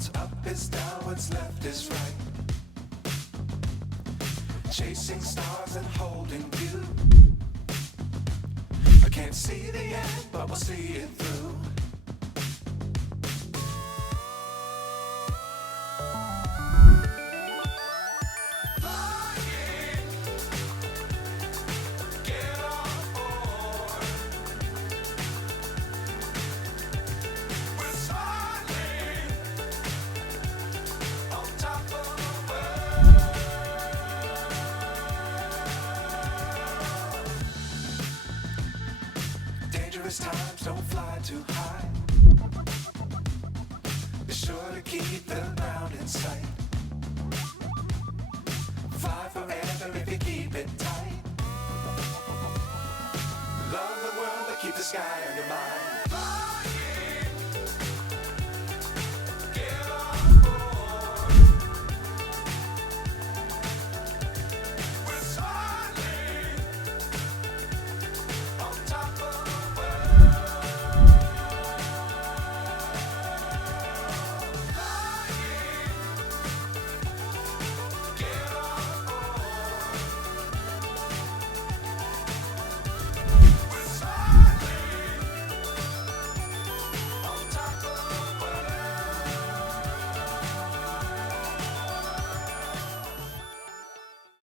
What's up is down, what's left is right. Chasing stars and holding you. I can't see the end, but we'll see it through. Dangerous times, don't fly too high. Be sure to keep the ground in sight. Fly forever if you keep it tight. Love the world, but keep the sky on your mind.